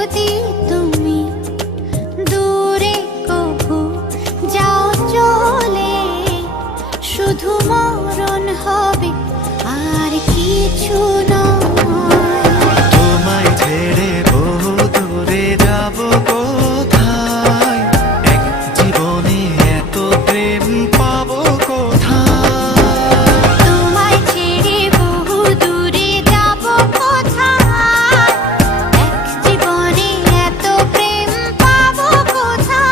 যদি তুমি দূরে কভু যাও চলে, শুধু মরণ হবে আর কিছু নয়। তোমায় ছেড়ে বহু দূরে যাব কোথায়, এক জীবনে এত প্রেম পাবো কোথায়। তোমায় ছেড়ে বহু দূরে যাব কোথায়, এক জীবনে এত প্রেম পাবো কোথায়।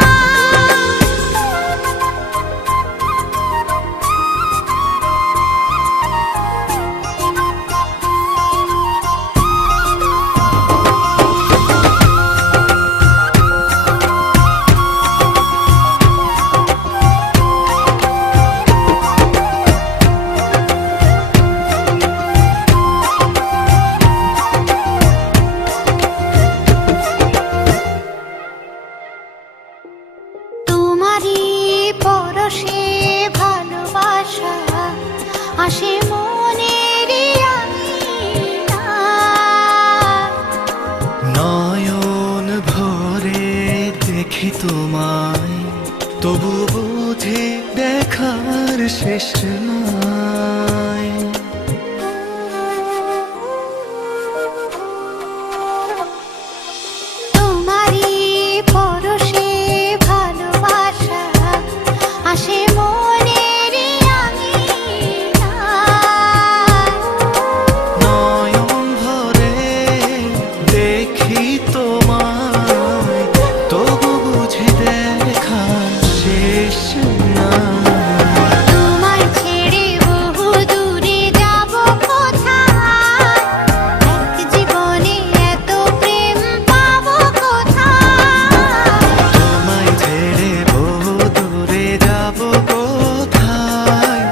তোমারই পরশে ভালোবাসা আসে মনের আঙিনায়। নয়ন ভরে দেখি তোমায়, তবু বুঝে দেখার শেষ নাই। তোমারই পরশে ভালোবাসা আসে মনের আঙিনায়। নয়ন ভরে দেখি তোমায়, তবু বুঝে দেখার শেষ নাই। তোমায় ছেড়ে বহু দূরে যাব কোথায়, এক জীবনে এত প্রেম পাবো কোথায়। তোমায় ছেড়ে বহু দূরে যাব কোথায়,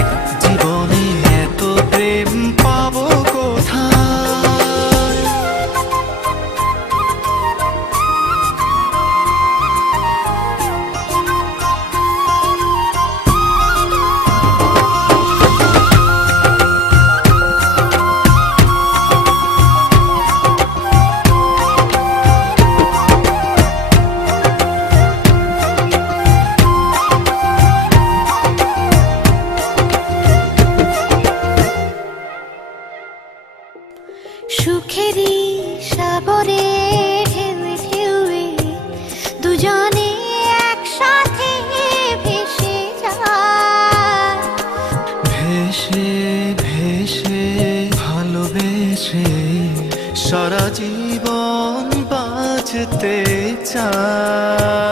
এক জীবনে এত প্রেম পাবো কোথায়। সুখেরই সাগরে ঢেউয়ে ঢেউয়ে দুজনে একসাথে ভেসে যায়। ভেসে ভেসে ভালোবেসে সারা জীবন বাঁচতে চাই।